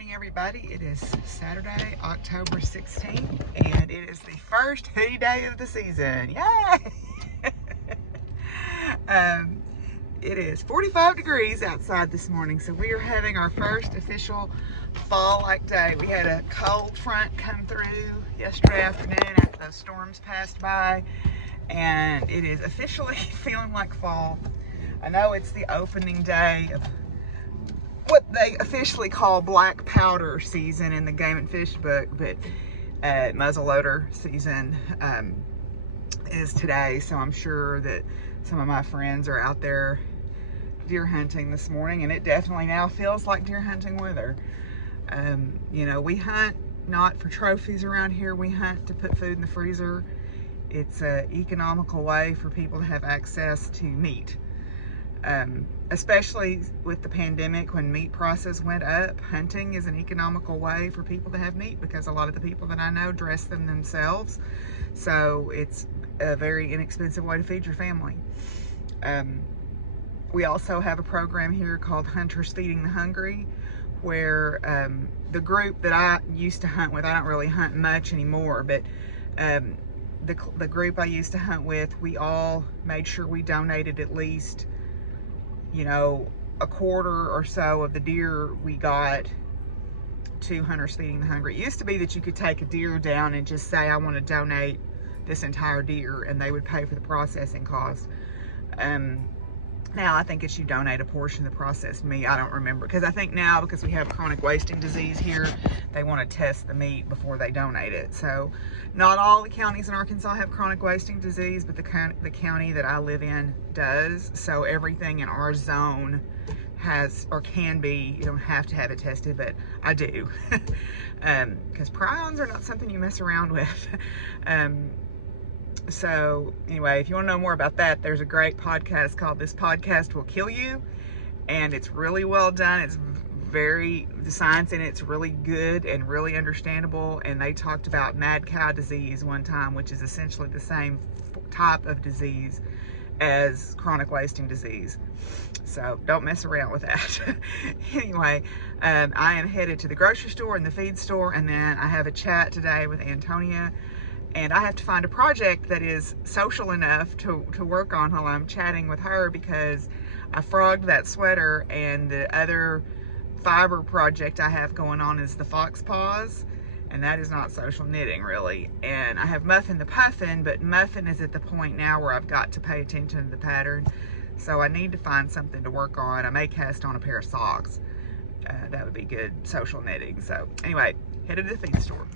morning, everybody. It is Saturday, October 16th, and it is the first hoodie day of the season. Yay! It is 45 degrees outside this morning, so we are having our first official fall-like day. We had a cold front come through yesterday afternoon after those storms passed by, and it is officially feeling like fall. I know it's the opening day of what they officially call black powder season in the Game and Fish book, but muzzleloader season is today, so I'm sure that some of my friends are out there deer hunting this morning, and it definitely now feels like deer hunting weather. You know, we hunt not for trophies around here, we hunt to put food in the freezer. It's an economical way for people to have access to meat. Especially with the pandemic, when meat prices went up, hunting is an economical way for people to have meat because a lot of the people that I know dress them themselves. So it's a very inexpensive way to feed your family. We also have a program here called Hunters Feeding the Hungry, where the group that I used to hunt with, I don't really hunt much anymore, but the group I used to hunt with, we all made sure we donated at least, you know, a quarter or so of the deer we got to Hunters Feeding the Hungry. It used to be that you could take a deer down and just say, I want to donate this entire deer, and they would pay for the processing cost. Now I think it's you donate a portion of the processed meat. I don't remember, because I think now, because we have chronic wasting disease here, they want to test the meat before they donate it. So not all the counties in Arkansas have chronic wasting disease, but the county that I live in does. So everything in our zone has, or can be, you don't have to have it tested, but I do. Because prions are not something you mess around with. So anyway, if you want to know more about that, there's a great podcast called This Podcast Will Kill You, and it's really well done. It's the science in it's really good and really understandable, and they talked about mad cow disease one time, which is essentially the same type of disease as chronic wasting disease. So don't mess around with that. Anyway, I am headed to the grocery store and the feed store, and then I have a chat today with Antonia. And I have to find a project that is social enough to work on while I'm chatting with her, because I frogged that sweater, and the other fiber project I have going on is the fox paws, and that is not social knitting really. And I have Muffin the Puffin, but Muffin is at the point now where I've got to pay attention to the pattern, so I need to find something to work on. I may cast on a pair of socks. That would be good social knitting. So anyway, headed to the feed store.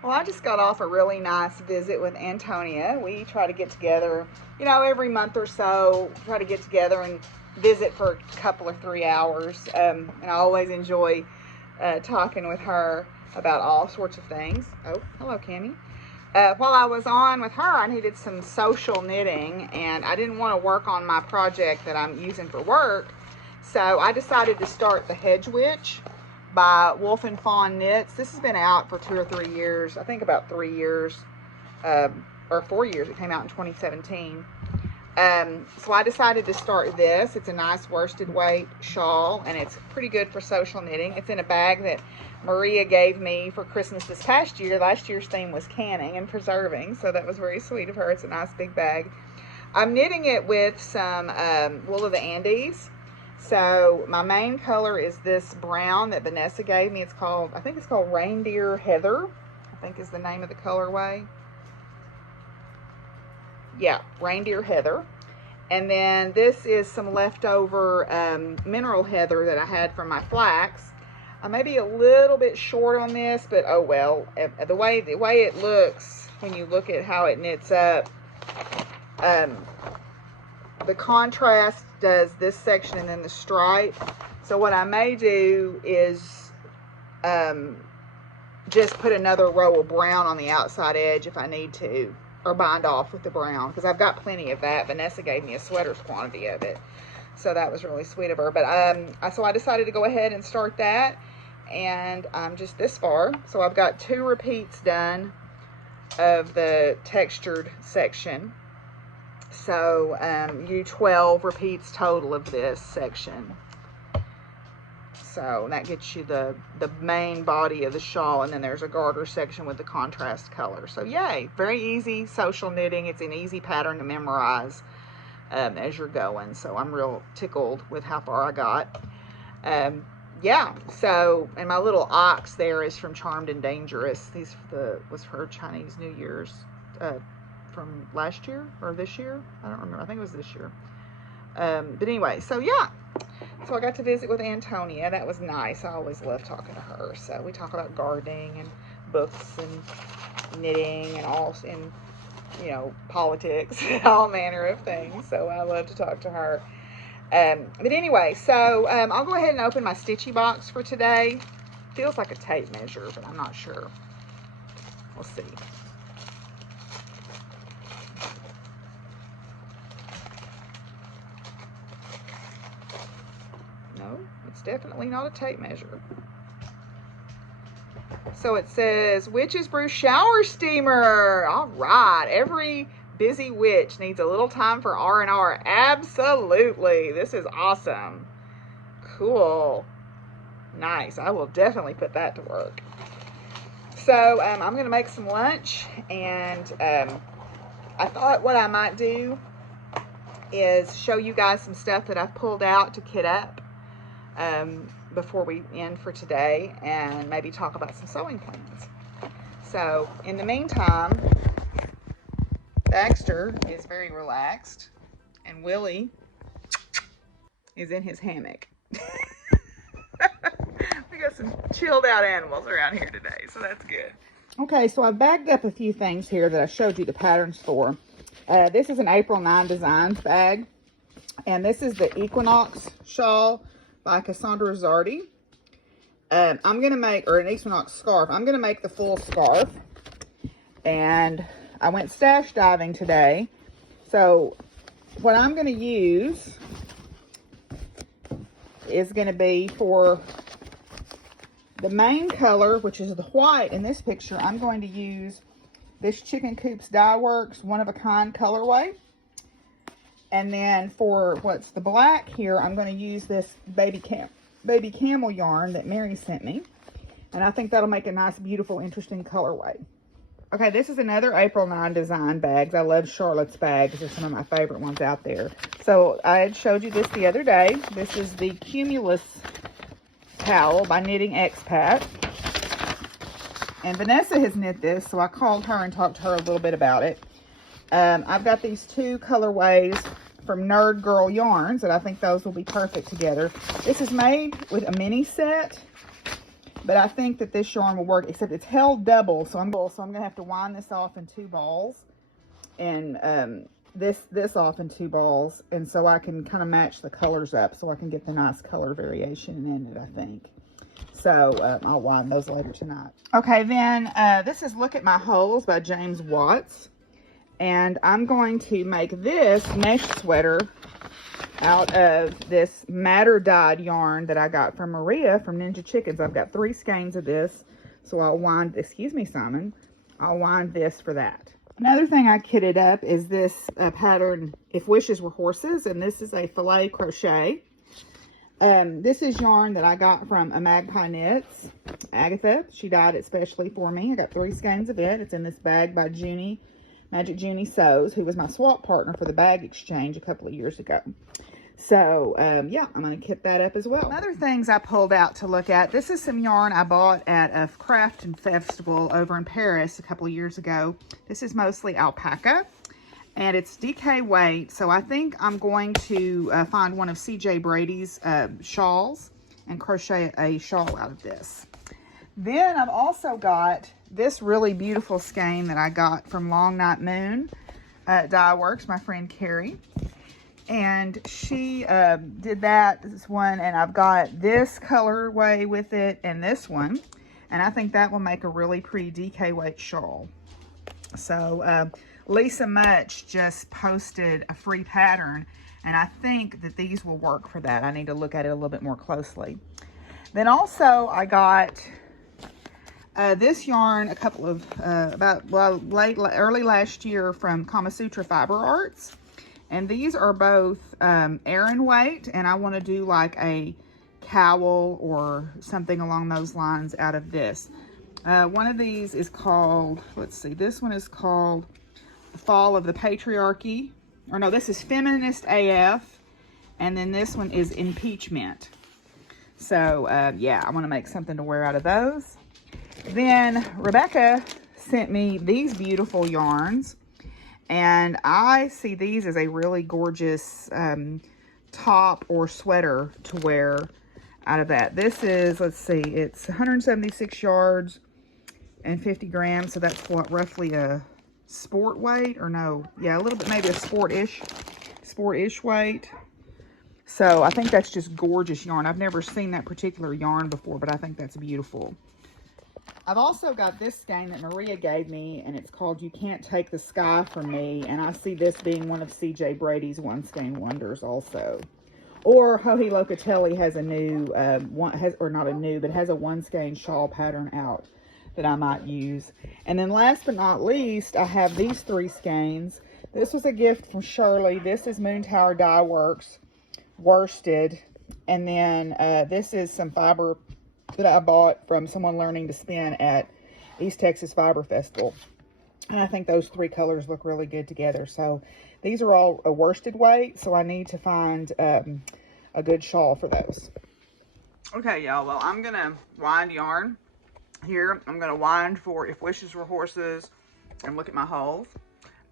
Well, I just got off a really nice visit with Antonia. We try to get together, you know, every month or so, try to get together and visit for a couple or 3 hours. And I always enjoy talking with her about all sorts of things. Oh, hello, Cammie. While I was on with her, I needed some social knitting, and I didn't want to work on my project that I'm using for work. So I decided to start the Hedge Witch by Wolf and Fawn Knits. This has been out for 2 or 3 years. I think about 3 years, or 4 years. It came out in 2017. So I decided to start this. It's a nice worsted weight shawl, and it's pretty good for social knitting. It's in a bag that Maria gave me for Christmas this past year. Last year's theme was canning and preserving, so that was very sweet of her. It's a nice big bag. I'm knitting it with some wool of the Andes. So my main color is this brown that Vanessa gave me. It's called, I think it's called Reindeer Heather, I think is the name of the colorway. Yeah, Reindeer Heather. And then this is some leftover mineral heather that I had from my flax. I may be a little bit short on this, but oh well. The way it looks, when you look at how it knits up, the contrast does this section and then the stripe. So what I may do is just put another row of brown on the outside edge if I need to, or bind off with the brown, because I've got plenty of that. Vanessa gave me a sweater's quantity of it, so that was really sweet of her. But so I decided to go ahead and start that, and I'm just this far. So I've got 2 repeats done of the textured section. So you do 12 repeats total of this section. So that gets you the main body of the shawl, and then there's a garter section with the contrast color. So yay, very easy social knitting. It's an easy pattern to memorize as you're going. So I'm real tickled with how far I got. Yeah, so, and my little ox there is from Charmed and Dangerous. These was her Chinese New Year's from last year or this year. I don't remember. I think it was this year. But anyway, so yeah. So I got to visit with Antonia. That was nice. I always love talking to her. So we talk about gardening and books and knitting and all, and you know, politics, all manner of things. So I love to talk to her. But anyway, so I'll go ahead and open my stitchy box for today. Feels like a tape measure, but I'm not sure. We'll see. No, it's definitely not a tape measure. So it says Witch's Brew Shower Steamer. All right, every busy witch needs a little time for R&R. Absolutely. This is awesome. Cool. Nice. I will definitely put that to work. So I'm going to make some lunch, and I thought what I might do is show you guys some stuff that I've pulled out to kit up before we end for today, and maybe talk about some sewing plans. So in the meantime, Baxter is very relaxed, and Willie is in his hammock. We got some chilled out animals around here today, so that's good. Okay, so I bagged up a few things here that I showed you the patterns for. This is an April 9 Designs bag, and this is the Equinox Shawl by Cassandra Zardi. I'm going to make, or an Equinox scarf. I'm going to make the full scarf, and I went stash diving today. So what I'm going to use is going to be for the main color, which is the white in this picture. I'm going to use this Chicken Coops Dye Works one-of-a-kind colorway. And then for what's the black here, I'm going to use this baby camel yarn that Mary sent me. And I think that'll make a nice, beautiful, interesting colorway. Okay, this is another April 9 design bags. I love Charlotte's bags. They're some of my favorite ones out there. So I had showed you this the other day. This is the Cumulus Towel by Knitting Expat. And Vanessa has knit this, so I called her and talked to her a little bit about it. I've got these two colorways from Nerd Girl Yarns, and I think those will be perfect together. This is made with a mini set, but I think that this yarn will work, except it's held double, so I'm going to have to wind this off in 2 balls, and this off in 2 balls, and so I can kind of match the colors up, so I can get the nice color variation in it, I think. So I'll wind those later tonight. Okay, then this is Look at My Holes by James Watts. And I'm going to make this mesh sweater out of this madder dyed yarn that I got from Maria from Ninja Chickens. I've got 3 skeins of this. So I'll wind, excuse me, Simon, I'll wind this for that. Another thing I kitted up is this pattern, If Wishes Were Horses. And this is a Filet Crochet. This is yarn that I got from a Magpie Knits. Agatha, she dyed it specially for me. I got 3 skeins of it. It's in this bag by Magic Junie Sews, who was my swap partner for the bag exchange a couple of years ago. So, yeah, I'm going to kit that up as well. Some other things I pulled out to look at. This is some yarn I bought at a craft and festival over in Paris a couple of years ago. This is mostly alpaca, and it's DK weight. So I think I'm going to find one of CJ Brady's shawls and crochet a shawl out of this. Then I've also got this really beautiful skein that I got from Long Night Moon Dye Works, my friend Carrie. And she did this one, and I've got this colorway with it and this one. And I think that will make a really pretty DK weight shawl. So Lisa Much just posted a free pattern, and I think that these will work for that. I need to look at it a little bit more closely. Then also I got this yarn a couple of, early last year from Kama Sutra Fiber Arts. And these are both Aran weight, and I want to do like a cowl or something along those lines out of this. One of these is called, let's see, this one is called The Fall of the Patriarchy. Or no, this is Feminist AF. And then this one is Impeachment. So, yeah, I want to make something to wear out of those. Then Rebecca sent me these beautiful yarns. And I see these as a really gorgeous top or sweater to wear out of that. This is, let's see, it's 176 yards and 50 grams. So that's what, roughly a sport weight, or no, yeah, a little bit, maybe a sport-ish weight. So I think that's just gorgeous yarn. I've never seen that particular yarn before, but I think that's beautiful. I've also got this skein that Maria gave me, and it's called You Can't Take the Sky From Me, and I see this being one of CJ Brady's one skein wonders also. Or Joji Locatelli has a new, has a one skein shawl pattern out that I might use. And then last but not least, I have these 3 skeins. This was a gift from Shirley. This is Moon Tower Dye Works worsted. And then this is some fiber that I bought from someone learning to spin at East Texas Fiber Festival. And I think those 3 colors look really good together. So these are all a worsted weight, so I need to find a good shawl for those. Okay, y'all, well, I'm going to wind yarn here. I'm going to wind for If Wishes Were Horses and look at my holes.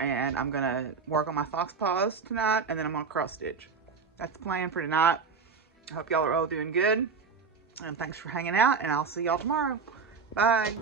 And I'm going to work on my fox paws tonight, and then I'm going to cross stitch. That's the plan for tonight. I hope y'all are all doing good. And thanks for hanging out, and I'll see y'all tomorrow. Bye.